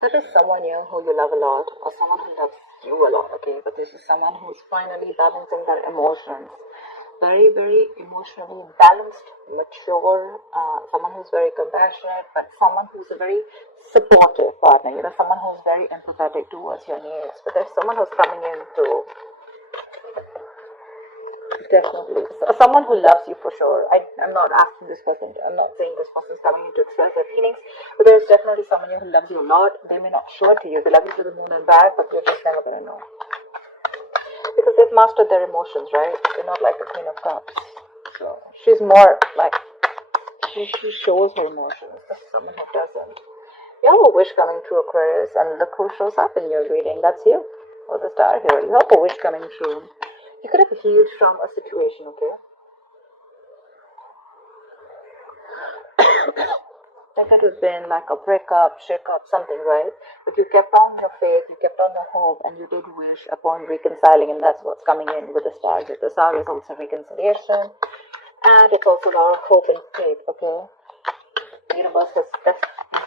That is someone who you love a lot, or someone who loves you a lot, okay? But this is someone who's finally balancing their emotions. Very, very emotionally balanced, mature, someone who's very compassionate, but someone who's a very supportive partner, someone who's very empathetic towards your needs. But there's someone who's coming in to definitely. So someone who loves you for sure. I'm not asking this person, I'm not saying this person's coming in to express their feelings, but there's definitely someone who loves you a lot. They may not show it to you. They love you to the moon and back, but you're just never going to know. Because they've mastered their emotions, right? They're not like the Queen of Cups. So she's more like, she shows her emotions. This is someone who doesn't. You have a wish coming true, Aquarius, and look who shows up in your reading. That's you. Or the star here. You have a wish coming true. You could have healed from a situation, okay? That could have been like a breakup, shake-up, something, right? But you kept on your faith, you kept on your hope, and you did wish upon reconciling, and that's what's coming in with the stars. The star is also reconciliation, and it's also about hope and faith, okay? The universe has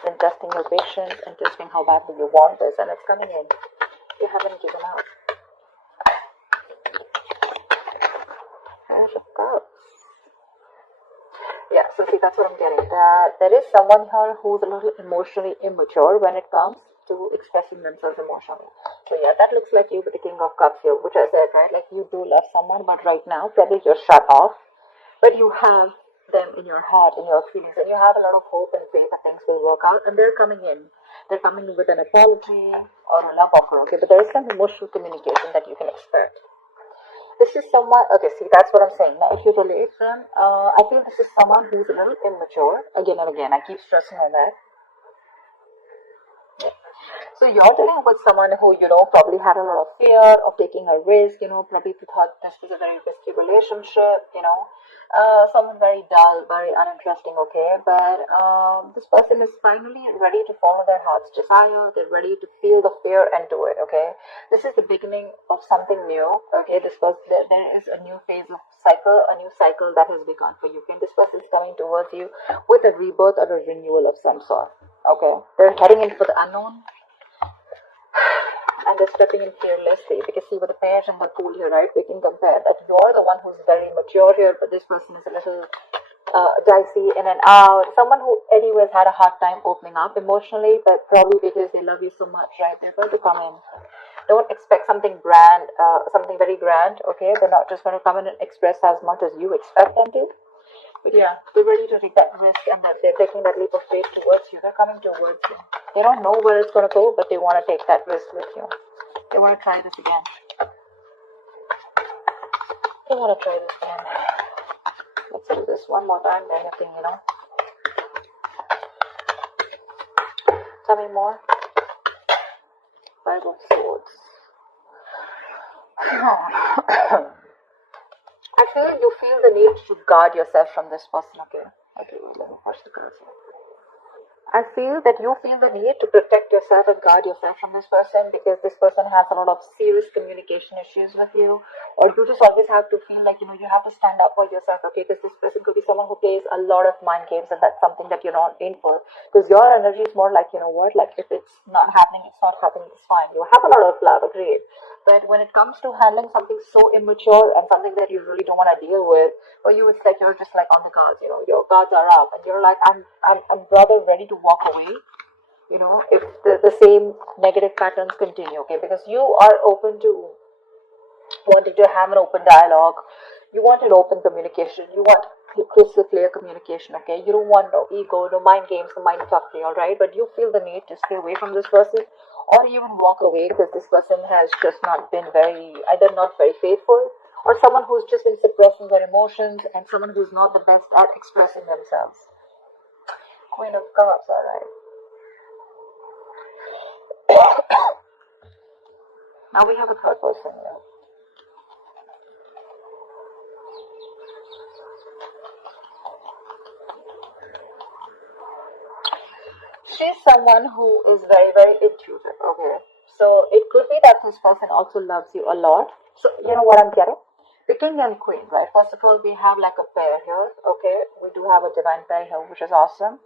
been testing your patience and testing how badly you want this, and it's coming in. You haven't given up. Page of Cups. Yeah, so see, that's what I'm getting. That there is someone here who's a little emotionally immature when it comes to expressing themselves emotionally. So yeah, that looks like you with the King of Cups here, which I said, right? Like you do love someone, but right now probably you're shut off. But you have them in your heart, in your feelings, and you have a lot of hope and faith that things will work out. And they're coming in. They're coming with an apology or a love offer, okay? But there is some emotional communication that you can expect. This is someone, okay, see, that's what I'm saying. Now, if you relate them, I feel this is someone who's a little immature. Again and again, I keep stressing on that. So you're dealing with someone who, probably had a lot of fear of taking a risk, probably thought this was a very risky relationship, someone very dull, very uninteresting, okay? But this person is finally ready to follow their heart's desire. They're ready to feel the fear and do it, okay? This is the beginning of something new, okay? There is a new phase of cycle, a new cycle that has begun for you, okay? This person is coming towards you with a rebirth or a renewal of some sort, okay? They're heading in for the unknown, and they're stepping in fearlessly, because see, with the page and the fool here, right, we can compare that you're the one who's very mature here, but this person is a little dicey in and out. Someone who anyways had a hard time opening up emotionally, but probably because they love you so much, right, they're going to come in. Don't expect something grand, something very grand, okay? They're not just going to come in and express as much as you expect them to. But yeah, they're ready to take that risk, and that they're taking that leap of faith towards you. They're coming towards you. They don't know where it's going to go, but they want to take that risk with you. They want to try this again. They want to try this again. Let's do this one more time, then you can, Tell me more. Five of Swords. You feel the need to guard yourself from this person, okay? Okay, let me push the cards here. I feel that you feel the need to protect yourself and guard yourself from this person, because this person has a lot of serious communication issues with you, or you just always have to feel like, you have to stand up for yourself, okay? Because this person could be someone who plays a lot of mind games, and that's something that you're not in for, because your energy is more like, like if it's not happening, it's not happening, it's fine. You have a lot of love, agreed. But when it comes to handling something so immature and something that you really don't want to deal with, for you it's like you're just like on the guards, your guards are up, and you're like, I'm rather ready to walk away, if the same negative patterns continue, okay? Because you are open to wanting to have an open dialogue. You want an open communication. You want crystal clear communication, okay? You don't want no ego, no mind games, no mind fuckery, alright? But you feel the need to stay away from this person, or even walk away, because this person has just not been either not very faithful, or someone who's just been suppressing their emotions, and someone who's not the best at expressing themselves. Queen of Cups, alright. Now we have a third person here. She's someone who is very, very intuitive, okay? So it could be that this person also loves you a lot. So you know what I'm getting? The king and queen, right? First of all, we have like a pair here, okay? We we do have a divine pair here, which is awesome.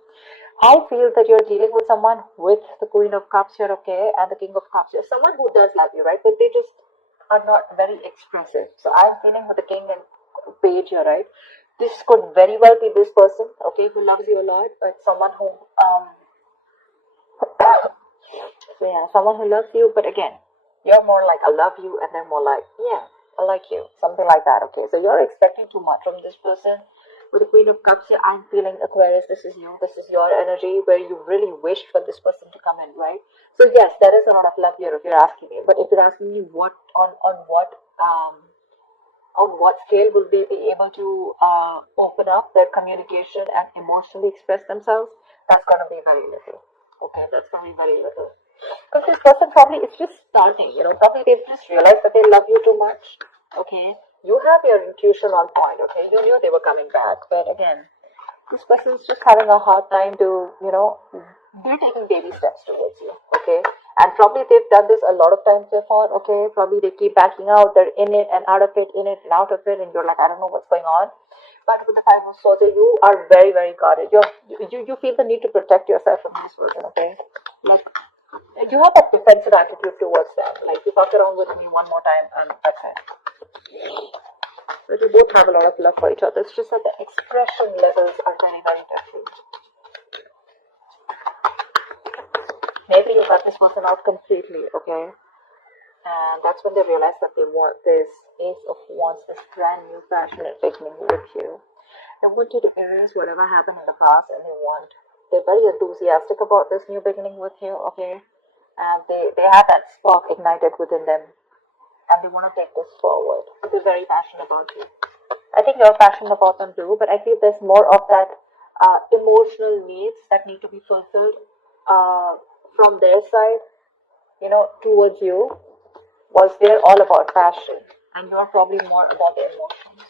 I feel that you're dealing with someone with the Queen of Cups here, okay, and the King of Cups here. Someone who does love you, right? But they just are not very expressive. So I'm feeling with the King and Page here, right? This could very well be this person, okay, who loves you a lot, but someone who, so yeah, someone who loves you, but again, you're more like, I love you, and they're more like, yeah, I like you, something like that, okay? So you're expecting too much from this person. With the Queen of Cups here, I'm feeling, Aquarius, this is you, this is your energy, where you really wished for this person to come in, right? So yes, there is a lot of love here if you're asking me, but if you're asking me on what scale will they be able to open up their communication and emotionally express themselves, that's going to be very little, okay? That's going to be very little. Because this person probably is just starting, probably they've just realized that they love you too much, okay? You have your intuition on point, okay? You knew they were coming back, but again, this person is just having a hard time to, they're taking baby steps towards you, okay? And probably they've done this a lot of times before, okay? Probably they keep backing out, they're in it and out of it, in it and out of it, and you're like, I don't know what's going on. But with the Five of Swords, you are very, very guarded. You feel the need to protect yourself from this person, okay? Like, you have that defensive attitude towards them. Like, you fuck around with me one more time and that's it. But you both have a lot of love for each other. It's just that the expression levels are very, very different. Maybe you cut this person out completely, okay? And that's when they realize that they want this Ace of Wands, this brand new passionate beginning with you. They want you to erase whatever happened in the past, and they're very enthusiastic about this new beginning with you, okay? And they have that spark ignited within them, and they want to take this forward. They're very passionate about you. I think you're passionate about them too, but I feel there's more of that emotional needs that need to be fulfilled from their side, towards you, was they're all about passion, and you're probably more about the emotions.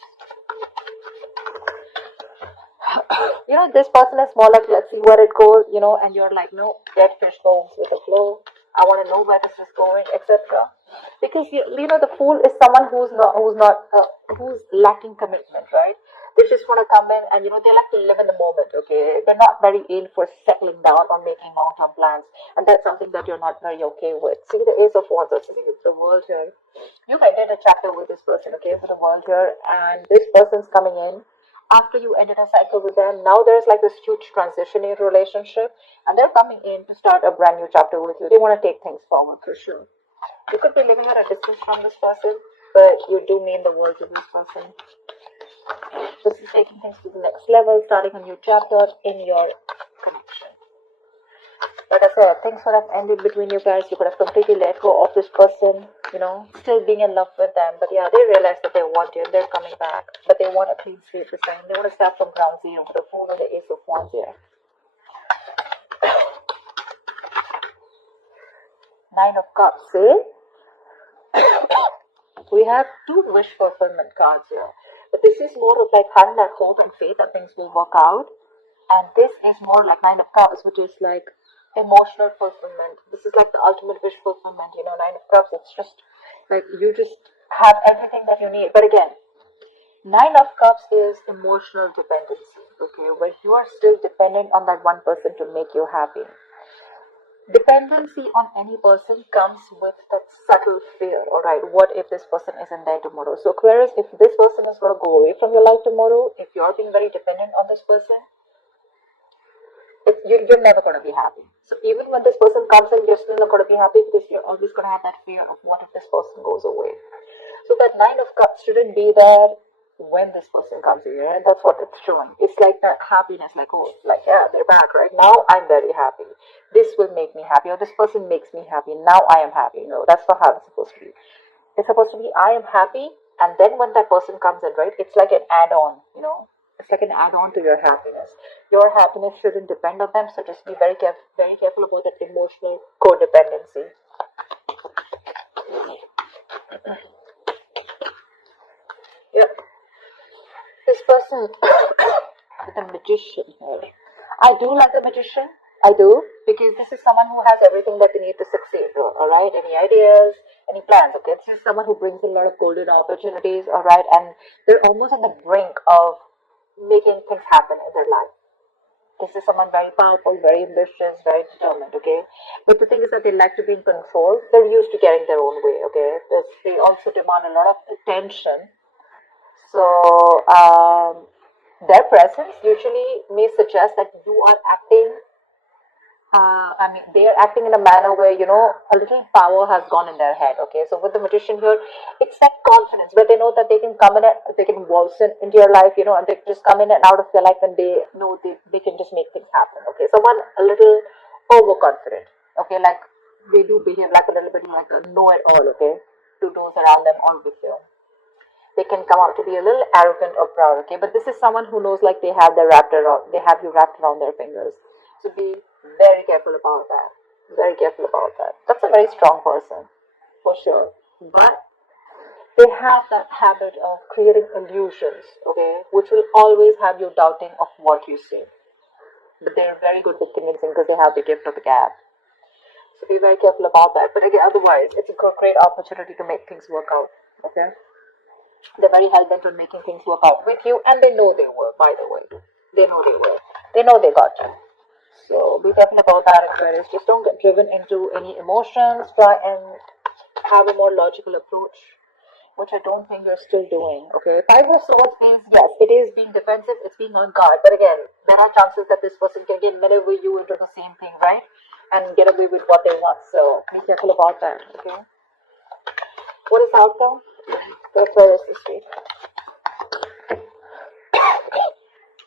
This person is more like, let's see where it goes, and you're like, no, dead fish goes with the flow. I want to know where this is going, etc. Because the fool is someone who's lacking commitment, right? They just want to come in and they like to live in the moment, okay? They're not very in for settling down or making long-term plans, and that's something that you're not very okay with. See the Ace of Wands, see it's the World here. You've ended a chapter with this person, okay, for the World here, and this person's coming in after you ended a cycle with them. Now there's like this huge transition in your relationship, and they're coming in to start a brand new chapter with you. They want to take things forward for sure. You could be living at a distance from this person, but you do mean the world to this person. This is taking things to the next level, starting a new chapter in your connection. Like I said, things would have ended between you guys. You could have completely let go of this person, still being in love with them. But yeah, they realize that they want you and they're coming back. But they want a clean slate this time. They want to start from ground zero with the Fool and the Ace of Wands here. Nine of Cups, see? We have two wish fulfillment cards here. But this is more of like having that hope and faith that things will work out. And this is more like Nine of Cups, which is like emotional fulfillment. This is like the ultimate wish fulfillment, Nine of Cups. It's just like you just have everything that you need. But again, Nine of Cups is emotional dependency, okay, where you are still dependent on that one person to make you happy. Dependency on any person comes with that subtle fear, alright, what if this person isn't there tomorrow? So Aquarius, if this person is going to go away from your life tomorrow, if you're being very dependent on this person, you're never going to be happy. So even when this person comes in, you're still not going to be happy because you're always going to have that fear of what if this person goes away. So that Nine of Cups shouldn't be there when this person comes in, and that's what it's showing. It's like that happiness, like, oh, like, yeah, they're back right now. I'm very happy. This will make me happy, or this person makes me happy. Now I am happy. That's not how it's supposed to be. It's supposed to be I am happy, and then when that person comes in, right, it's like an add-on, It's like an add-on to your happiness. Your happiness shouldn't depend on them, so just be very careful about that emotional codependency. Yep. This person with the Magician here. I do like the Magician. I do, because this is someone who has everything that they need to succeed. Alright, any ideas, any plans? Okay, this is someone who brings a lot of golden opportunities. Alright, and they're almost on the brink of making things happen in their life. This is someone very powerful, very ambitious, very determined, okay? But the thing is that they like to be in control. They're used to getting their own way, okay? They also demand a lot of attention. So, their presence usually may suggest that you are acting, they are acting in a manner where, a little power has gone in their head, okay? So with the magician here, it's that confidence where they know that they can come in and they can waltz into your life, and they just come in and out of your life and they know they can just make things happen, okay? Someone a little overconfident, okay? Like they do behave like a little bit like a know-it-all, okay? To those around them or with you. They can come out to be a little arrogant or proud, okay? But this is someone who knows like they have you wrapped around their fingers. So be very careful about that. Very careful about that. That's a very strong person, for sure. But they have that habit of creating illusions, okay, which will always have you doubting of what you see. But they're very good with convincing because they have the gift of the gab. So be very careful about that. But again, otherwise, it's a great opportunity to make things work out, okay? They're very hell-bent on making things work out with you, and they know they will, by the way. They know they will. They know they got you. So be careful about that, Aquarius. Just don't get driven into any emotions. Try and have a more logical approach, which I don't think you're still doing. Okay, Five of Swords is, yes, it is being defensive, it's being on guard. But again, there are chances that this person can again maneuver you into the same thing, right? And get away with what they want. So be careful about that, okay? What is the outcome? For Aquarius this week.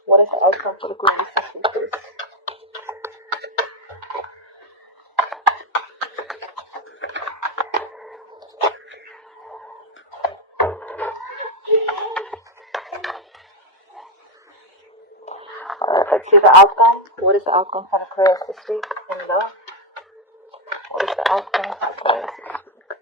What is the outcome for Aquarius this week, please? Let's see the outcome. What is the outcome for Aquarius this week in love? What is the outcome for Aquarius this week?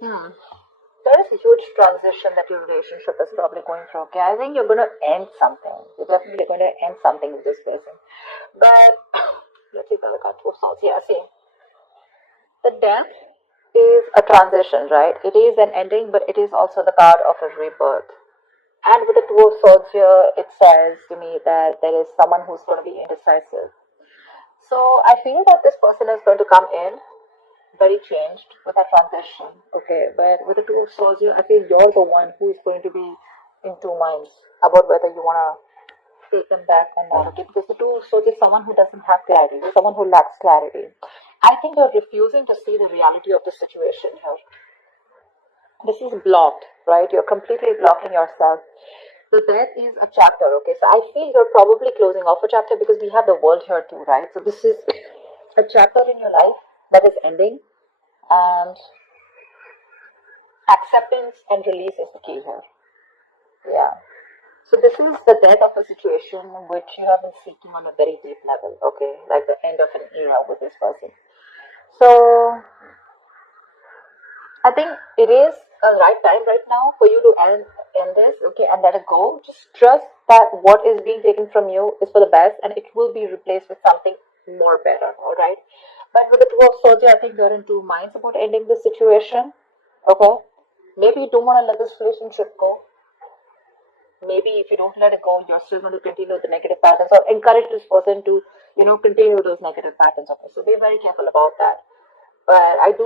There is a huge transition that your relationship is probably going through. Okay, I think you're going to end something. You're definitely going to end something with this person. But let's see the other card. Two of Swords. Yeah, see. The Death is a transition, right? It is an ending, but it is also the card of a rebirth. And with the Two of Swords here, it says to me that there is someone who's going to be indecisive. So I feel that this person is going to come in very changed with that transition. Okay, but with the Two of Swords here, I feel you're the one who is going to be in two minds about whether you want to take them back or not. Okay, because the Two of Swords is someone who doesn't have clarity, someone who lacks clarity. I think you're refusing to see the reality of the situation here. This is blocked, right? You're completely blocking yourself. So that is a chapter, okay? So I feel you're probably closing off a chapter because we have the world here too, right? So this is a chapter in your life that is ending, and acceptance and release is the key here. Yeah. So this is the death of a situation which you have been seeking on a very deep level, okay? Like the end of an era with this person. So I think it is a right time right now for you to end this, okay, and let it go. Just trust that what is being taken from you is for the best, and it will be replaced with something more better, all right? But with the Two of Swords, I think you're in two minds about ending this situation, okay? Maybe you don't want to let this relationship go. Maybe if you don't let it go, you're still going to continue the negative patterns or encourage this person to, continue those negative patterns, okay? So be very careful about that. But I do